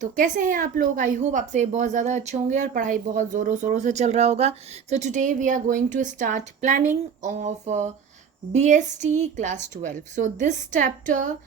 तो कैसे हैं आप लोग? आई होप आपसे बहुत ज़्यादा अच्छे होंगे और पढ़ाई बहुत ज़ोरों शोरों से चल रहा होगा. So today we are going to start planning of BST class 12. So this chapter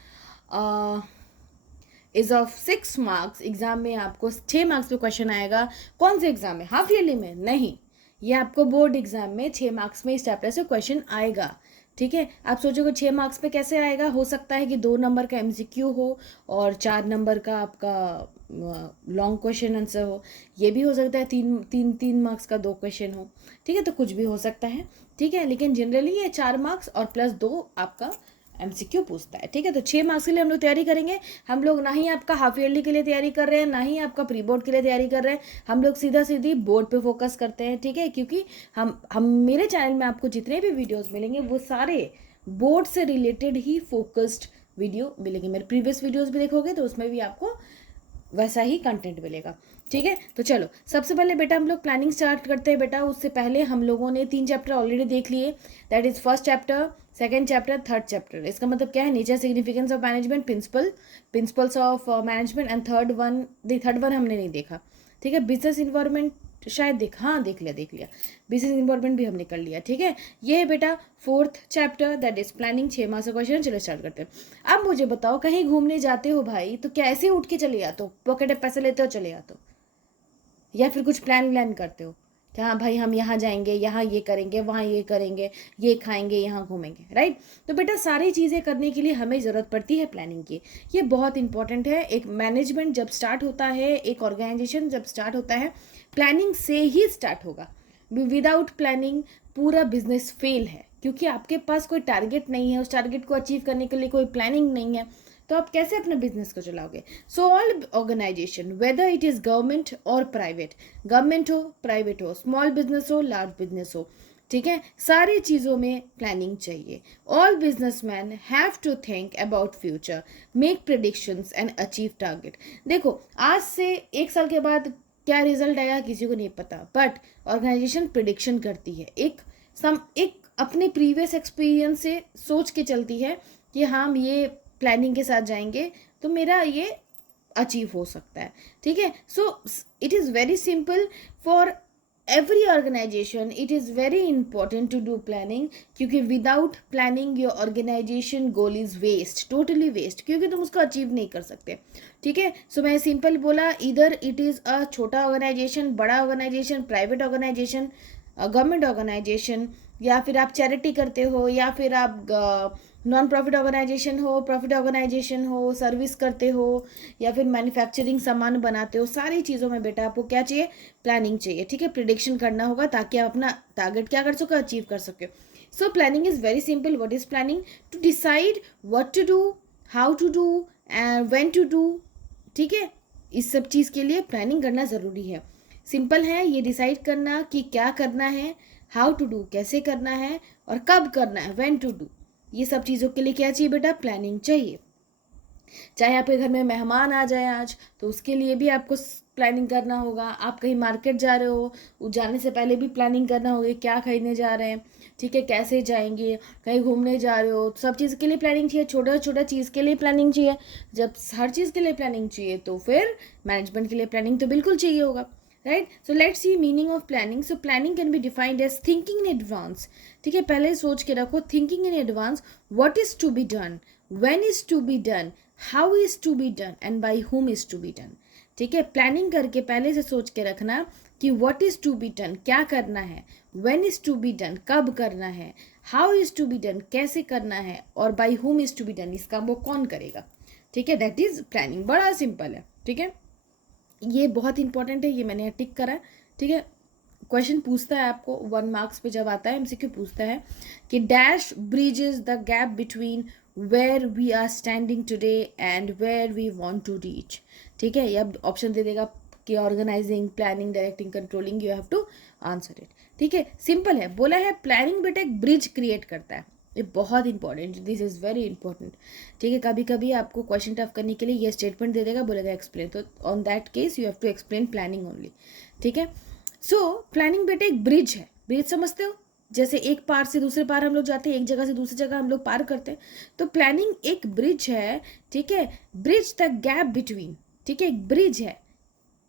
is of 6 marks. Exam में आपको 6 मार्क्स पे क्वेश्चन आएगा. कौन से एग्जाम में? हाफ ईयरली में नहीं, ये आपको बोर्ड एग्जाम में 6 मार्क्स में इस चैप्टर से क्वेश्चन आएगा. ठीक है, आप सोचोगे 6 मार्क्स पे कैसे आएगा? हो सकता है कि 2 नंबर का MCQ हो और 4 नंबर का आपका लॉन्ग क्वेश्चन आंसर हो. ये भी हो सकता है 3 मार्क्स का 2 क्वेश्चन हो. ठीक है, तो कुछ भी हो सकता है. ठीक है, लेकिन जनरली ये 4 मार्क्स और +2 आपका MCQ पूछता है. ठीक है, तो 6 मार्क्स के लिए हम लोग तैयारी करेंगे. हम लोग ना ही आपका हाफ ईयरली के लिए तैयारी कर रहे हैं, ना ही आपका प्री बोर्ड के लिए तैयारी कर रहे हैं. हम लोग सीधा सीधी बोर्ड पे फोकस करते हैं. ठीक है, क्योंकि हम मेरे चैनल में आपको जितने भी वीडियोस मिलेंगे वो सारे बोर्ड से रिलेटेड ही फोकस्ड वीडियो मिलेंगे. मेरे प्रीवियस वीडियोस भी देखोगे तो उसमें भी आपको वैसा ही कंटेंट मिलेगा. ठीक है, तो चलो सबसे पहले बेटा हम लोग प्लानिंग स्टार्ट करते हैं. बेटा उससे पहले हम लोगों ने 3 चैप्टर ऑलरेडी देख लिए. That is first chapter, second chapter, third chapter. इसका मतलब क्या है? Nature, significance of management, principles of management. And third one हमने नहीं देखा. ठीक है, बिजनेस इन्वायरमेंट शायद देख लिया. बिजनेस इन्वायरमेंट भी हमने कर लिया. ठीक है, ये है बेटा fourth chapter, that is planning. 6 marks का क्वेश्चन. चलो स्टार्ट करते हैं. अब मुझे बताओ, कहीं घूमने जाते हो भाई तो कैसे उठ के चले जाते हो? पॉकेट में पैसे लेते हो चले जाते हो, या फिर कुछ प्लान करते हो कि हाँ भाई हम यहाँ जाएंगे, यहाँ ये करेंगे, वहाँ ये करेंगे, ये खाएंगे, यहाँ घूमेंगे, राइट? तो बेटा सारी चीज़ें करने के लिए हमें ज़रूरत पड़ती है प्लानिंग की. ये बहुत इंपॉर्टेंट है. एक मैनेजमेंट जब स्टार्ट होता है, एक ऑर्गेनाइजेशन जब स्टार्ट होता है, प्लानिंग से ही स्टार्ट होगा. विदाउट प्लानिंग पूरा बिजनेस फेल है, क्योंकि आपके पास कोई टारगेट नहीं है. उस टारगेट को अचीव करने के लिए कोई प्लानिंग नहीं है, तो आप कैसे अपने बिजनेस को चलाओगे? So all organisation, whether it is government और प्राइवेट, गवर्नमेंट हो, प्राइवेट हो, स्मॉल बिजनेस हो, लार्ज बिजनेस हो, ठीक है, सारी चीज़ों में प्लानिंग चाहिए. All businessman have to think about future, make predictions and achieve target. देखो आज से 1 साल के बाद क्या रिजल्ट आएगा किसी को नहीं पता, बट ऑर्गेनाइजेशन प्रिडिक्शन करती है. एक अपने प्रीवियस एक्सपीरियंस से सोच के चलती है कि हम ये प्लानिंग के साथ जाएंगे तो मेरा ये अचीव हो सकता है. ठीक है, so it is very simple for every organization. It is very important to do planning, क्योंकि without planning your organization goal is waste, totally waste, क्योंकि तुम उसको अचीव नहीं कर सकते. ठीक है, सो मैं सिंपल बोला, इधर इट इज़ अ छोटा ऑर्गेनाइजेशन, बड़ा organisation, private organisation, government organisation, या फिर आप चैरिटी करते हो, या फिर आप नॉन प्रॉफिट ऑर्गेनाइजेशन हो, प्रॉफिट ऑर्गेनाइजेशन हो, सर्विस करते हो, या फिर मैन्युफैक्चरिंग सामान बनाते हो, सारी चीज़ों में बेटा आपको क्या चाहिए? प्लानिंग चाहिए. ठीक है, प्रिडिक्शन करना होगा ताकि आप अपना टारगेट क्या कर सको? अचीव कर सके. So planning is very simple. What is planning? To decide what to do, how to do and when to do. ठीक है, इस सब चीज़ के लिए प्लानिंग करना ज़रूरी है. सिंपल है ये डिसाइड करना कि क्या करना है, हाउ टू डू कैसे करना है, और कब करना है, व्हेन टू डू. ये सब चीज़ों के लिए क्या चाहिए बेटा? प्लानिंग चाहिए. चाहे आपके घर में मेहमान आ जाए आज, तो उसके लिए भी आपको प्लानिंग करना होगा. आप कहीं मार्केट जा रहे हो, उस जाने से पहले भी प्लानिंग करना होगी, क्या खरीदने जा रहे हैं, ठीक है, कैसे जाएंगे, कहीं घूमने जा रहे हो, सब चीज़ के लिए प्लानिंग चाहिए. छोटा छोटा चीज़ के लिए प्लानिंग चाहिए. जब हर चीज़ के लिए प्लानिंग चाहिए तो फिर मैनेजमेंट के लिए प्लानिंग तो बिल्कुल चाहिए होगा, right? So let's see meaning of planning. So planning can be defined as thinking in advance. ठीक है, पहले सोच के रखो, thinking in advance, what is to be done, when is to be done, how is to be done and by whom is to be done. ठीक है, planning करके पहले से सोच के रखना कि what is to be done, क्या करना है, when is to be done, कब करना है, how is to be done, कैसे करना है, और by whom is to be done, इस काम वो कौन करेगा. ठीक है, दैट इज प्लानिंग. बड़ा सिंपल है. ठीक है, ये बहुत इंपॉर्टेंट है, ये मैंने यहाँ टिक करा है. ठीक है, क्वेश्चन पूछता है आपको 1 मार्क्स पे जब आता है MCQ पूछता है कि dash bridges the gap between where we are standing today and where we want to reach. ठीक है, ये अब ऑप्शन दे देगा कि organising, planning, directing, controlling. You have to answer it. ठीक है, सिंपल है. बोला है प्लानिंग बेटा एक ब्रिज क्रिएट करता है. ये बहुत important, this is very important. ठीक है, कभी कभी आपको क्वेश्चन टफ करने के लिए ये स्टेटमेंट दे देगा, बोलेगा एक्सप्लेन, तो on that case you have to explain planning only. ठीक है, सो प्लानिंग बेटा एक ब्रिज है. ब्रिज समझते हो? जैसे एक पार से दूसरे पार हम लोग जाते हैं, एक जगह से दूसरी जगह हम लोग पार करते हैं, तो प्लानिंग एक ब्रिज है. ठीक है, ब्रिज द गैप बिटवीन. ठीक है, एक ब्रिज है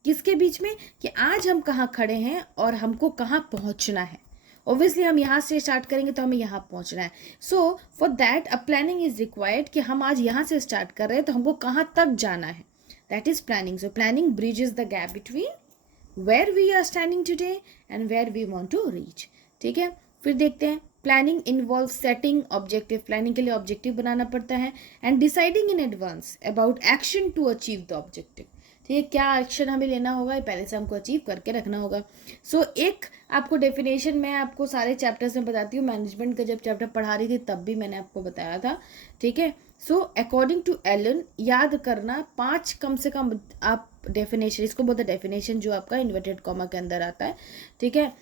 किसके बीच में, कि आज हम कहाँ खड़े हैं और हमको कहाँ पहुँचना है। ऑब्वियसली हम यहाँ से स्टार्ट करेंगे तो हमें यहाँ पहुँचना है। So for that a planning is required, कि हम आज यहाँ से स्टार्ट कर रहे हैं तो हमको कहाँ तक जाना है, that is planning. So planning bridges the gap between where we are standing today and where we want to reach. ठीक है, फिर देखते हैं planning involve setting objective, planning के लिए ऑब्जेक्टिव बनाना पड़ता है, and deciding in advance about action to achieve the objective. ठीक है, क्या एक्शन हमें लेना होगा ये पहले से हमको अचीव करके रखना होगा। सो एक आपको डेफिनेशन मैं आपको सारे चैप्टर्स में बताती हूँ, मैनेजमेंट का जब चैप्टर पढ़ा रही थी तब भी मैंने आपको बताया था। ठीक है, सो अकॉर्डिंग टू एलन, याद करना 5 कम से कम आप डेफिनेशन, इसको बोलते हैं डेफिनेशन जो आपका इन्वर्टेड कॉमा के अंदर आता है। ठीक है,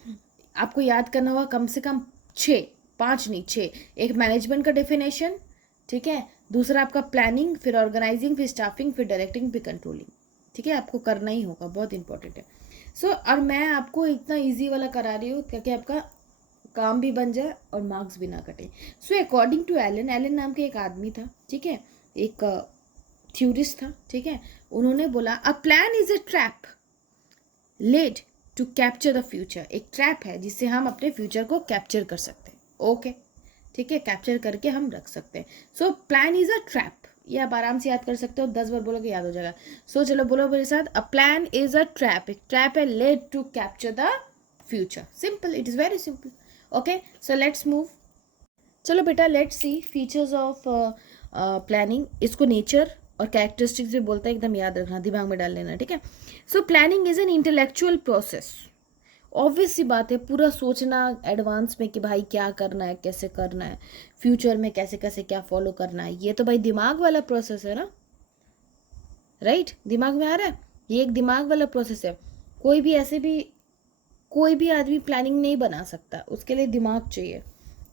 आपको याद करना होगा कम से कम 6, 5 नहीं 6। एक मैनेजमेंट का डेफिनेशन, ठीक है, दूसरा आपका प्लानिंग, फिर ऑर्गेनाइजिंग, फिर स्टाफिंग, फिर डायरेक्टिंग, फिर कंट्रोलिंग। ठीक है, आपको करना ही होगा, बहुत इंपॉर्टेंट है। सो और मैं आपको इतना इजी वाला करा रही हूँ ताकि आपका काम भी बन जाए और मार्क्स भी ना कटे। So according to Allen, Allen नाम के एक आदमी था, ठीक है, एक थ्योरिस्ट था। ठीक है, उन्होंने बोला a plan is a trap laid to capture the future. एक ट्रैप है जिससे हम अपने फ्यूचर को कैप्चर कर सकते हैं। ओके, ठीक है, कैप्चर करके हम रख सकते हैं। So plan is a trap, ये आप आराम से याद कर सकते हो, 10 बार बोलोगे याद हो जाएगा। सो चलो बोलो मेरे साथ, a plan is a trap, एक ट्रैप है led to capture the future. Simple, it is very simple. Okay, so let's move. चलो बेटा, let's see features of planning. इसको नेचर और कैरेक्टरिस्टिक्स भी बोलते हैं, एकदम याद रखना, दिमाग में डाल लेना। ठीक है, so planning is an intellectual process. Obvious सी बात है, पूरा सोचना एडवांस में कि भाई क्या करना है, कैसे करना है, फ्यूचर में कैसे कैसे क्या फॉलो करना है, ये तो भाई दिमाग वाला प्रोसेस है ना, राइट? दिमाग में आ रहा है, ये एक दिमाग वाला प्रोसेस है। कोई भी आदमी प्लानिंग नहीं बना सकता, उसके लिए दिमाग चाहिए।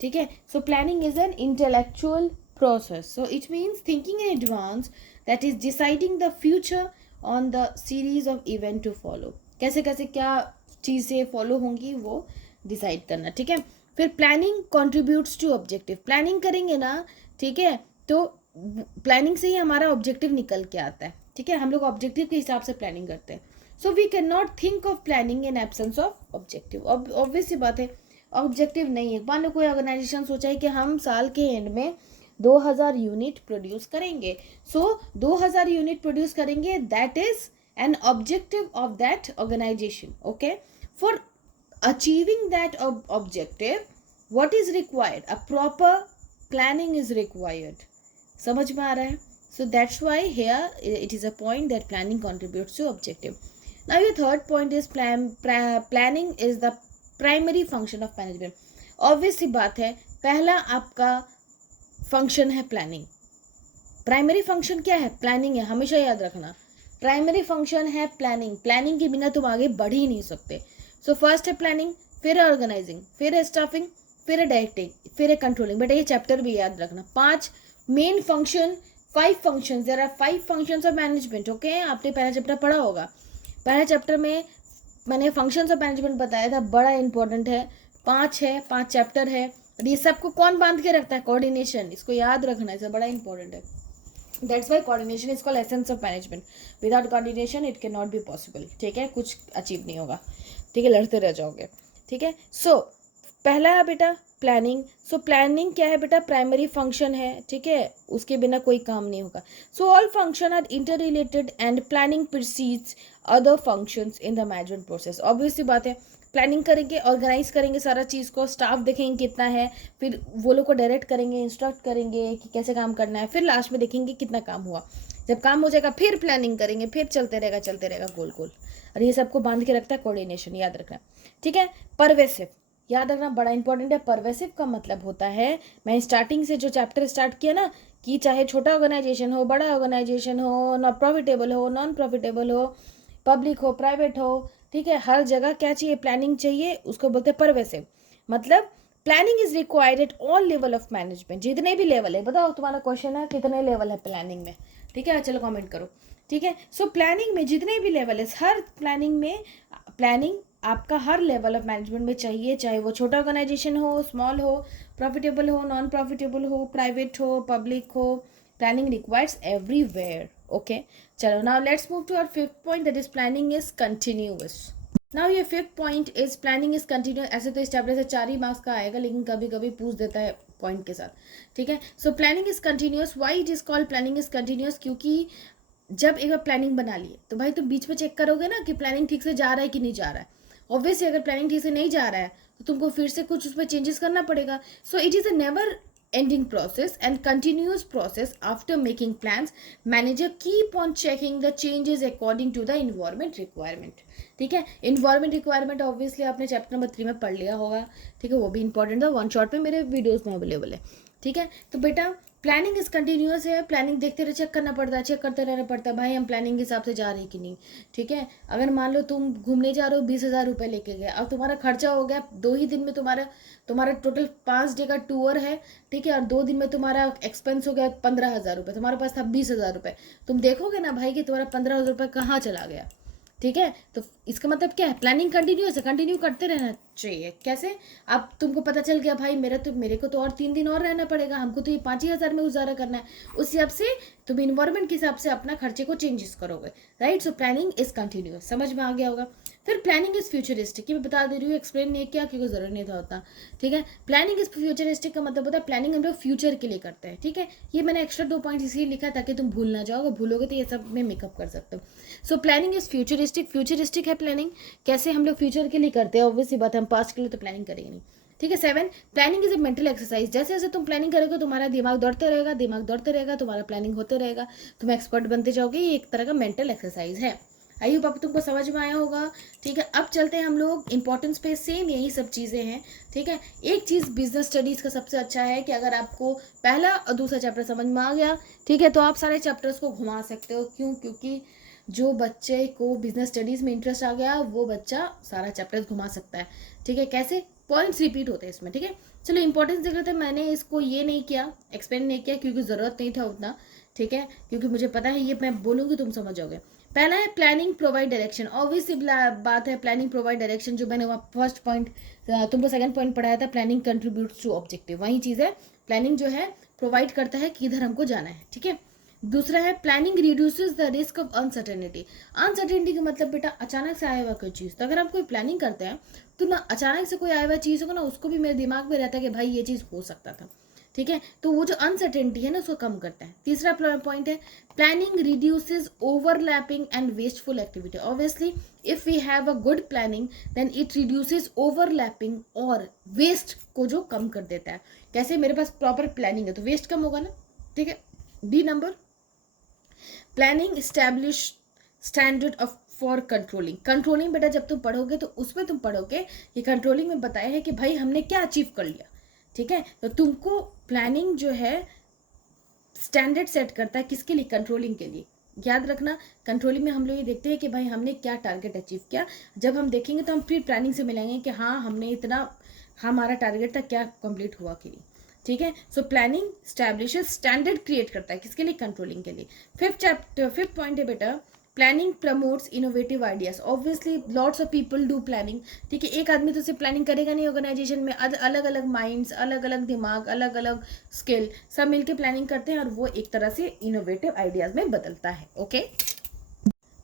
ठीक है, so planning is an intellectual process, so it means thinking in advance, that is deciding the future on the series of event to follow. कैसे कैसे क्या चीज़ें फॉलो होंगी वो डिसाइड करना। ठीक है, फिर planning contributes to objective. Planning करेंगे ना, ठीक है, तो प्लानिंग से ही हमारा ऑब्जेक्टिव निकल के आता है। ठीक है, हम लोग ऑब्जेक्टिव के हिसाब से प्लानिंग करते हैं। So we can not think of planning in absence of objective. Obvious सी बात है, ऑब्जेक्टिव नहीं है। मान लो कोई ऑर्गेनाइजेशन सोचा है कि हम साल के एंड में 2000 यूनिट प्रोड्यूस करेंगे। सो 2000 यूनिट प्रोड्यूस करेंगे, that is an objective of that organization. Okay, for achieving that objective, what is required? A proper planning is required. समझ में आ रहा है? So that's why here it is a point that planning contributes to objective. Now your third point is planning is the primary function of management. Obvious सी बात है, पहला आपका function है planning. Primary function क्या है? प्लानिंग है, हमेशा याद रखना। प्राइमरी फंक्शन है प्लानिंग, प्लानिंग के बिना तुम आगे बढ़ ही नहीं सकते। सो फर्स्ट है प्लानिंग, फिर है ऑर्गेनाइजिंग, फिर है स्टाफिंग, फिर है डायरेक्टिंग, फिर है कंट्रोलिंग। बेटा ये चैप्टर भी याद रखना, 5 main function, 5 functions, there are 5 functions of management. Okay, आपने पहला चैप्टर पढ़ा होगा, पहले चैप्टर में मैंने फंक्शंस ऑफ मैनेजमेंट बताया था, बड़ा इंपॉर्टेंट है। 5 चैप्टर है, और ये सबको कौन बांध के रखता है? कोऑर्डिनेशन। इसको याद रखना है, बड़ा इंपॉर्टेंट है। That's why coordination is called essence of management. Without coordination it can not be possible. ठीक है, कुछ अचीव नहीं होगा। ठीक है, लड़ते रह जाओगे। ठीक है, सो पहला है बेटा प्लानिंग। सो प्लानिंग क्या है बेटा? प्राइमरी फंक्शन है। ठीक है, उसके बिना कोई काम नहीं होगा। So all function are inter related and planning precedes other functions in the management process. Obvious सी बात है, प्लानिंग करेंगे, ऑर्गेनाइज करेंगे सारा चीज़ को, स्टाफ देखेंगे कितना है, फिर वो लोग को डायरेक्ट करेंगे, इंस्ट्रक्ट करेंगे कि कैसे काम करना है, फिर लास्ट में देखेंगे कितना काम हुआ। जब काम हो जाएगा फिर प्लानिंग करेंगे, फिर चलते रहेगा गोल गोल। और ये सबको बांध के रखता है कोऑर्डिनेशन, याद रखना। ठीक है, परवेसिव याद रखना, बड़ा इंपॉर्टेंट है। परवेसिव का मतलब होता है, मैं स्टार्टिंग से जो चैप्टर स्टार्ट किया ना, कि चाहे छोटा ऑर्गेनाइजेशन हो, बड़ा ऑर्गेनाइजेशन हो, नॉन प्रॉफिटेबल हो, नॉन प्रॉफिटेबल हो, पब्लिक हो, प्राइवेट हो, ठीक है, हर जगह क्या चाहिए? प्लानिंग चाहिए। उसको बोलते हैं परवेसिव। मतलब planning is required at all level of management, जितने भी लेवल है। बताओ तुम्हारा क्वेश्चन है कितने लेवल है प्लानिंग में? ठीक है, चलो कमेंट करो। ठीक है, सो प्लानिंग में जितने भी लेवल है, हर प्लानिंग में, प्लानिंग आपका हर लेवल ऑफ मैनेजमेंट में चाहिए, चाहे वो छोटा ऑर्गेनाइजेशन हो, स्मॉल हो, प्रॉफिटेबल हो, नॉन प्रॉफिटेबल हो, प्राइवेट हो, पब्लिक हो। Planning requires everywhere. ओके चलो, now let's move to our fifth point, that is planning is continuous. Now ये fifth point is planning is continuous. ऐसे तो इस चैप्टर से 4 ही मार्क्स का आएगा, लेकिन कभी कभी पूछ देता है पॉइंट के साथ, ठीक है। So planning is continuous, why it is called planning is continuous, क्योंकि जब एक बार प्लानिंग बना लिए तो भाई तुम बीच में चेक करोगे ना कि प्लानिंग ठीक से जा रहा है कि नहीं जा रहा है। ऑब्वियसली अगर प्लानिंग ठीक से नहीं जा रहा है तो तुमको फिर से कुछ उसमें चेंजेस करना पड़ेगा। So it is a never ending process and continuous process. After making plans, manager keep on checking the changes according to the environment requirement. ठीक है, environment requirement ऑब्वियसली आपने चैप्टर नंबर 3 में पढ़ लिया होगा, ठीक है, वो भी इंपॉर्टेंट था, वन शॉट में मेरे वीडियोस में अवेलेबल है, ठीक है। तो बेटा प्लानिंग इज कंटिन्यूअस है, प्लानिंग देखते रहे, चेक करना पड़ता है, चेक करते रहना पड़ता है भाई हम प्लानिंग के हिसाब से जा रहे हैं कि नहीं, ठीक है। अगर मान लो तुम घूमने जा रहे हो 20,000 रुपये लेके गए, अब तुम्हारा खर्चा हो गया 2 ही दिन में, तुम्हारा टोटल 5 डे का टूर है, ठीक है, और 2 दिन में तुम्हारा एक्सपेंस हो गया 15,000 रुपये, तुम्हारे पास था 20,000 रुपये, तुम देखोगे ना भाई कि तुम्हारा 15,000 रुपये कहाँ चला गया, ठीक है। तो इसका मतलब क्या है, प्लानिंग कंटिन्यूअस है, कंटिन्यू करते रहना चाहिए। कैसे, अब तुमको पता चल गया भाई मेरे को तो और 3 दिन और रहना पड़ेगा, हमको तो ये 5,000 में गुजारा करना है, उस हिसाब से तुम इन्वायरमेंट के हिसाब से अपना खर्चे को चेंजेस करोगे, right. So planning is continuous, समझ में आ गया होगा। फिर प्लानिंग इज फ्यूचरिस्टिक, ये मैं बता दे रही हूँ, एक्सप्लेन नहीं किया क्योंकि जरूरत नहीं था होता, ठीक है। प्लानिंग इज फ्यूचरिस्टिक का मतलब होता है प्लानिंग हम लोग फ्यूचर के लिए करते हैं, ठीक है। ये मैंने एक्स्ट्रा 2 पॉइंट इसलिए लिखा ताकि तुम भूल ना जाओ, अगर भूलोगे तो ये सब में मेकअप कर सकते हो। सो प्लानिंग इज फ्यूचरिस्टिक, फ्यूचरिस्टिक है प्लानिंग, कैसे हम लोग फ्यूचर के लिए करते हैं, ऑब्वियसली बात है, हम पास्ट के लिए तो प्लानिंग करेंगे नहीं, ठीक है। 7, planning is a mental exercise, जैसे जैसे तुम प्लानिंग करोगे तुम्हारा दिमाग दौड़ते रहेगा, तुम्हारा प्लानिंग होते रहेगा, तुम एक्सपर्ट बनते जाओगे, ये एक तरह का मेंटल एक्सरसाइज है। आई होप तुमको समझ में आया होगा, ठीक है। अब चलते हैं हम लोग इंपॉर्टेंस पे, सेम यही सब चीज़ें हैं, ठीक है। एक चीज़ बिजनेस स्टडीज़ का सबसे अच्छा है कि अगर आपको पहला और दूसरा चैप्टर समझ में आ गया, ठीक है, तो आप सारे चैप्टर्स को घुमा सकते हो। क्यों? क्योंकि जो बच्चे को बिजनेस स्टडीज़ में इंटरेस्ट आ गया वो बच्चा सारा चैप्टर्स घुमा सकता है, ठीक है। कैसे? पॉइंट्स रिपीट होते हैं इसमें, ठीक है। चलो इंपॉर्टेंस देख रहे थे, मैंने इसको ये नहीं किया, एक्सप्लेन नहीं किया क्योंकि ज़रूरत नहीं था उतना, ठीक है, क्योंकि मुझे पता है ये मैं बोलूँगी तुम समझ जाओगे। पहला है प्लानिंग प्रोवाइड डायरेक्शन, ऑब्वियसली बात है, प्लानिंग प्रोवाइड डायरेक्शन, जो मैंने वहाँ फर्स्ट पॉइंट तुमको सेकंड पॉइंट पढ़ाया था, प्लानिंग कंट्रीब्यूट्स टू ऑब्जेक्टिव, वही चीज़ है, प्लानिंग जो है प्रोवाइड करता है किधर हमको जाना है, ठीक है। दूसरा है planning reduces the risk of uncertainty, uncertainty का मतलब बेटा अचानक से आया हुआ कोई चीज़, तो अगर हम कोई प्लानिंग करते हैं तो ना अचानक से कोई आया हुआ चीज़ होगा ना, उसको भी मेरे दिमाग में रहता है कि भाई ये चीज़ हो सकता था, ठीक है, तो वो जो अनसर्टेनिटी है ना उसको कम करता है। तीसरा पॉइंट है planning reduces overlapping and wasteful activity, obviously if we have a good planning then it reduces overlapping और वेस्ट को जो कम कर देता है। कैसे? मेरे पास प्रॉपर प्लानिंग है तो वेस्ट कम होगा ना, ठीक है। D number, planning establish standard of for controlling बेटा जब तुम पढ़ोगे तो उसमें तुम पढ़ोगे कि कंट्रोलिंग में बताया है कि भाई हमने क्या अचीव कर लिया, ठीक है। तो तुमको प्लानिंग जो है स्टैंडर्ड सेट करता है किसके लिए? कंट्रोलिंग के लिए। याद रखना, कंट्रोलिंग में हम लोग ये देखते हैं कि भाई हमने क्या टारगेट अचीव किया, जब हम देखेंगे तो हम फिर प्लानिंग से मिलेंगे कि हाँ हमने इतना, हमारा टारगेट था क्या कंप्लीट हुआ कि नहीं, ठीक है। सो प्लानिंग स्टैब्लिशेस स्टैंडर्ड क्रिएट करता है किसके लिए? कंट्रोलिंग के लिए। फिफ्थ पॉइंट है बेटा planning promotes innovative ideas, obviously lots of people do planning, ठीक है। एक आदमी तो सिर्फ प्लानिंग करेगा नहीं, ऑर्गेनाइजेशन में अलग अलग माइंड्स, अलग अलग दिमाग, अलग अलग स्किल सब मिलकर प्लानिंग करते हैं और वो एक तरह से इनोवेटिव आइडियाज में बदलता है, ओके।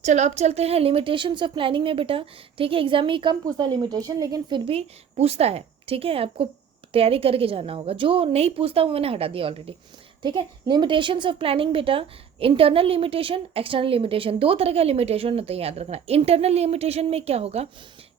चलो अब चलते हैं लिमिटेशंस ऑफ प्लानिंग में बेटा, ठीक है। एग्जाम में कम पूछता है लिमिटेशन, लेकिन फिर भी पूछता है, ठीक है, आपको तैयारी करके जाना होगा, जो नहीं पूछता वो मैंने हटा दिया ऑलरेडी, ठीक है। लिमिटेशंस ऑफ प्लानिंग बेटा, इंटरनल लिमिटेशन, एक्सटर्नल लिमिटेशन, 2 तरह का लिमिटेशन होता है, याद रखना। इंटरनल लिमिटेशन में क्या होगा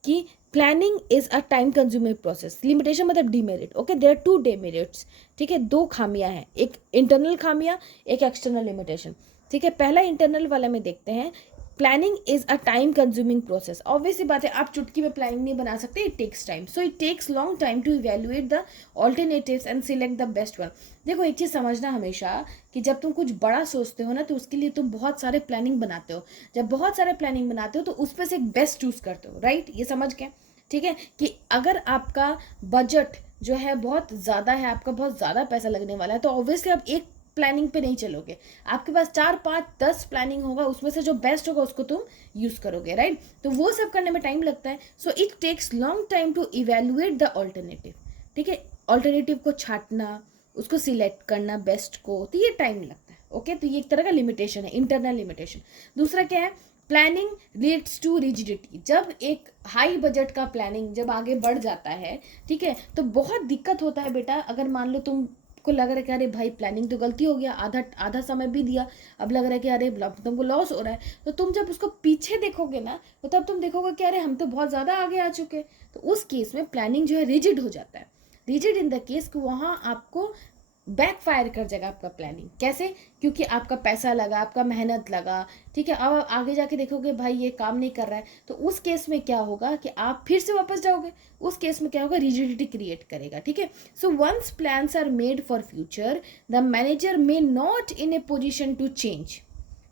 कि planning is a time consuming process, limitation मतलब डीमेरिट, ओके, देयर आर 2 डेमेरिट्स, ठीक है, 2 खामियां हैं, एक इंटरनल खामियां, एक एक्सटर्नल लिमिटेशन, ठीक है। पहला इंटरनल वाला में देखते हैं, planning is a time consuming process, obviously बात है आप चुटकी में प्लानिंग नहीं बना सकते, it takes time, so it takes long time to evaluate the alternatives and select the best one. देखो एक चीज़ समझना हमेशा कि जब तुम कुछ बड़ा सोचते हो ना तो उसके लिए तुम बहुत सारे प्लानिंग बनाते हो, जब बहुत सारे प्लानिंग बनाते हो तो उसमें से एक बेस्ट चूज करते हो, राइट, ये समझ के, ठीक है, कि अगर आपका बजट जो है बहुत ज़्यादा है, आपका बहुत ज़्यादा पैसा लगने वाला है, तो ऑब्वियसली आप एक प्लानिंग पे नहीं चलोगे, आपके पास 4, 5, 10 प्लानिंग होगा, उसमें से जो बेस्ट होगा उसको तुम यूज करोगे, राइट। तो वो सब करने में टाइम लगता है, so it takes long time to evaluate the alternative, ठीक है, ऑल्टरनेटिव को छांटना, उसको सिलेक्ट करना बेस्ट को, तो ये टाइम लगता है, ओके, तो ये एक तरह का लिमिटेशन है, इंटरनल लिमिटेशन। दूसरा क्या है, प्लानिंग लीड्स टू रिजिडिटी। जब एक हाई बजट का प्लानिंग जब आगे बढ़ जाता है, ठीक है, तो बहुत दिक्कत होता है बेटा। अगर मान लो तुमको लग रहा है कि अरे भाई प्लानिंग तो गलती हो गया, आधा आधा समय भी दिया, अब लग रहा है कि अरे तुमको लॉस हो रहा है, तो तुम जब उसको पीछे देखोगे ना, तो तब तुम देखोगे कि अरे हम तो बहुत ज़्यादा आगे आ चुके। तो उस केस में प्लानिंग जो है रिजिड हो जाता है। रिजिड इन द केस कि वहाँ आपको बैकफायर कर जाएगा आपका प्लानिंग। कैसे? क्योंकि आपका पैसा लगा, आपका मेहनत लगा, ठीक है, अब आगे जाके देखोगे भाई ये काम नहीं कर रहा है, तो उस केस में क्या होगा कि आप फिर से वापस जाओगे। उस केस में क्या होगा, रिजिडिटी क्रिएट करेगा, ठीक है। So once plans are made for future, the manager may not in a position to change,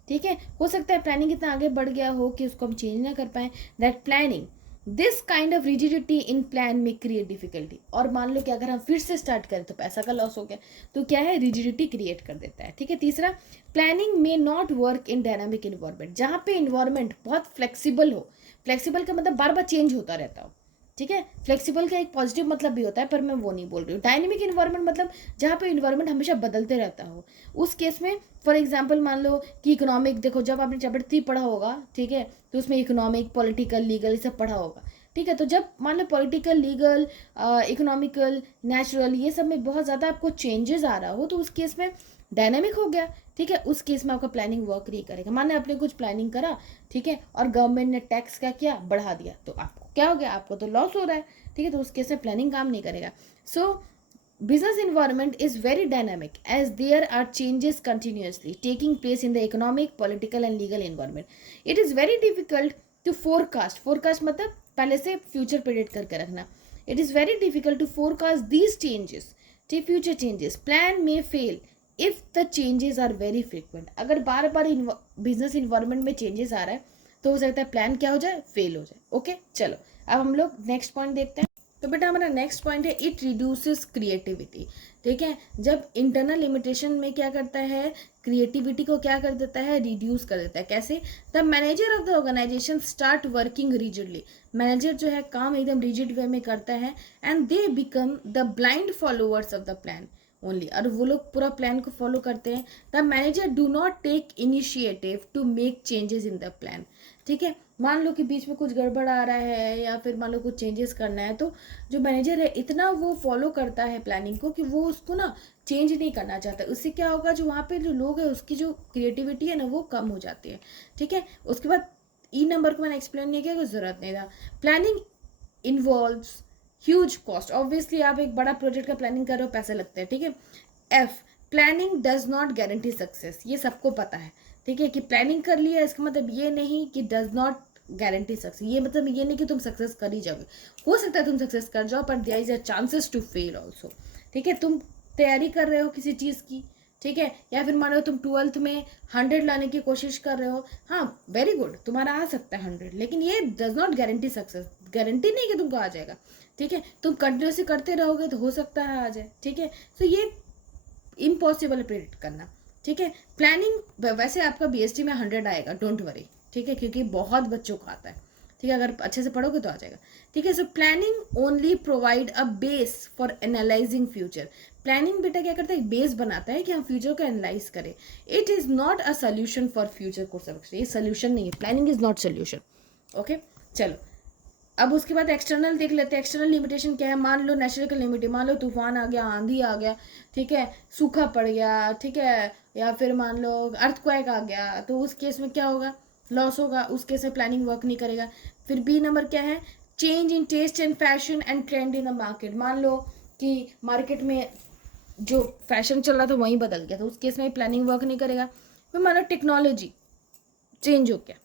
ठीक है। हो सकता है प्लानिंग इतना आगे बढ़ गया हो कि उसको हम चेंज ना कर पाए। That planning, this kind of rigidity in plan में क्रिएट डिफिकल्टी। और मान लो कि अगर हम फिर से स्टार्ट करें तो पैसा का लॉस हो गया, तो क्या है, रिजिडिटी क्रिएट कर देता है, ठीक है। तीसरा, प्लानिंग में not work in dynamic environment. जहाँ पे इन्वायरमेंट बहुत फ्लेक्सिबल हो, फ्लेक्सिबल का मतलब बार बार चेंज होता रहता हो, ठीक है। फ्लेक्सिबल का एक पॉजिटिव मतलब भी होता है, पर मैं वो नहीं बोल रही हूँ। डायनेमिक इन्वायरमेंट मतलब जहाँ पे इन्वायरमेंट हमेशा बदलते रहता हो। उस केस में फॉर एग्जांपल मान लो कि इकोनॉमिक, देखो जब आपने चैप्टर 3 पढ़ा होगा, ठीक है, तो उसमें इकोनॉमिक, पॉलिटिकल, लीगल ये सब पढ़ा होगा, ठीक है। तो जब मान लो पॉलिटिकल, लीगल, इकोनॉमिकल, नेचुरल ये सब में बहुत ज़्यादा आपको चेंजेस आ रहा हो, तो उस केस में डायनेमिक हो गया, ठीक है। उस केस में आपका प्लानिंग वर्क नहीं करेगा। माने आपने कुछ प्लानिंग करा, ठीक है, और गवर्नमेंट ने टैक्स क्या किया, बढ़ा दिया, तो आपको क्या हो गया, आपको तो लॉस हो रहा है, ठीक है। तो उस केस में प्लानिंग काम नहीं करेगा। सो business environment is very dynamic as there are changes continuously taking place in the economic, political and legal environment. It is very difficult to forecast मतलब पहले से future predict करके रखना। It is very difficult to forecast these changes, the future changes. Plan may fail if the changes are very frequent. अगर बार बार business environment में changes आ रहा है तो हो सकता है प्लान क्या हो जाए, फेल हो जाए। ओके, चलो अब हम लोग नेक्स्ट पॉइंट देखते हैं। तो बेटा हमारा नेक्स्ट पॉइंट है, इट रिड्यूसेस क्रिएटिविटी, ठीक है। जब इंटरनल लिमिटेशन में क्या करता है, क्रिएटिविटी को क्या कर देता है, रिड्यूस कर देता है। कैसे? The manager of the organisation start working rigidly. Manager जो है काम एकदम रिजिड वे में करता है, and they become the blind followers of the plan only. और वो लोग पूरा प्लान को फॉलो करते हैं। The manager do not take initiative to make changes in the plan, ठीक है। मान लो कि बीच में कुछ गड़बड़ आ रहा है या फिर मान लो कुछ चेंजेस करना है, तो जो मैनेजर है इतना वो फॉलो करता है प्लानिंग को कि वो उसको ना चेंज नहीं करना चाहता। उससे क्या होगा, जो वहाँ पे जो लोग हैं उसकी जो क्रिएटिविटी है ना वो कम हो जाती है, ठीक है। उसके बाद ई नंबर को मैंने एक्सप्लेन नहीं किया, कोई ज़रूरत नहीं था। Planning involves huge cost. Obviously आप एक बड़ा प्रोजेक्ट का प्लानिंग कर रहे हो, पैसे लगते हैं, ठीक है। F, planning does not guarantee success. ये सबको पता है, ठीक है, कि प्लानिंग कर लिया इसका मतलब ये नहीं कि डज नॉट गारंटी सक्सेस। ये मतलब ये नहीं कि तुम सक्सेस कर ही जाओगे, हो सकता है तुम सक्सेस कर जाओ, पर there is a chances to fail also, ठीक है। तुम तैयारी कर रहे हो किसी चीज़ की, ठीक है, या फिर मान लो तुम 12th में 100 लाने की कोशिश कर रहे हो, हाँ वेरी गुड, तुम्हारा आ सकता है 100, लेकिन ये does not guarantee success. Guarantee नहीं कि तुमको आ जाएगा, ठीक है। तुम कंटिन्यूसली करते रहोगे तो हो सकता है आ जाए, ठीक है। तो ये इम्पॉसिबल प्रेडिक्ट करना, ठीक है। प्लानिंग वैसे आपका बीएसटी में 100 आएगा, डोंट वरी, ठीक है, क्योंकि बहुत बच्चों को आता है, ठीक है, अगर अच्छे से पढ़ोगे तो आ जाएगा, ठीक है। So planning only provide a base for analysing future. Planning बेटा क्या करता है, एक बेस बनाता है कि हम फ्यूचर को एनालाइज करें। It is not a solution for future course of action. ये सोल्यूशन नहीं है, planning is not solution. Okay, चलो अब उसके बाद एक्सटर्नल देख लेते हैं। एक्सटर्नल लिमिटेशन क्या है, मान लो नेचुरल कैलेमिटी, मान लो तूफान आ गया, आंधी आ गया, ठीक है, सूखा पड़ गया, ठीक है, या फिर मान लो अर्थक्वेक आ गया, तो उस केस में क्या होगा, लॉस होगा। उस केस में प्लानिंग वर्क नहीं करेगा। फिर बी नंबर क्या है, change in taste and fashion and trend in the market. मान लो कि मार्केट में जो फैशन चल रहा था वहीं बदल गया, तो उस केस में प्लानिंग वर्क नहीं करेगा। फिर मान लो टेक्नोलॉजी चेंज हो गया,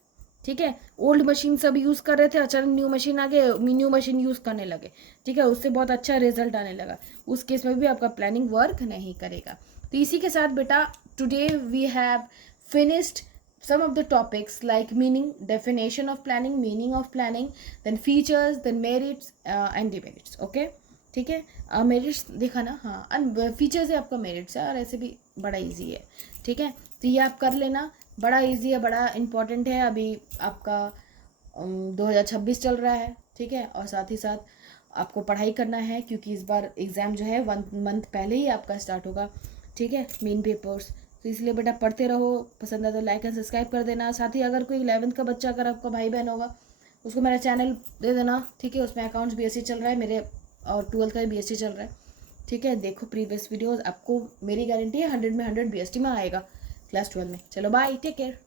ठीक है, ओल्ड मशीन सब यूज़ कर रहे थे, अचानक न्यू मशीन आ गए, न्यू मशीन यूज़ करने लगे, ठीक है, उससे बहुत अच्छा रिजल्ट आने लगा। उस केस में भी आपका प्लानिंग वर्क नहीं करेगा। तो इसी के साथ बेटा today we have finished some of the topics like meaning, definition of planning, meaning of planning, then features, then merits and demerits. okay, ठीक है। मेरिट्स देखा ना, हाँ, फीचर्स है आपका, मेरिट्स है, और ऐसे भी बड़ा इजी है, ठीक है। तो ये आप कर लेना, बड़ा इजी है, बड़ा इम्पॉर्टेंट है। अभी आपका 2026 चल रहा है, ठीक है, और साथ ही साथ आपको पढ़ाई करना है क्योंकि इस बार एग्ज़ाम जो है 1 मंथ पहले ही आपका स्टार्ट होगा, ठीक है, मेन पेपर्स। तो इसलिए बेटा पढ़ते रहो, पसंद है तो लाइक एंड सब्सक्राइब कर देना। साथ ही अगर कोई 11th का बच्चा, अगर आपका भाई बहन होगा, उसको मेरा चैनल दे देना, ठीक है। उसमें अकाउंट्स BSc चल रहा है मेरे, और 12th का भी BSc चल रहा है, ठीक है। देखो प्रीवियस वीडियोस, आपको मेरी गारंटी है 100 में 100 BST में आएगा क्लास 12 में। चलो बाय, टेक केयर।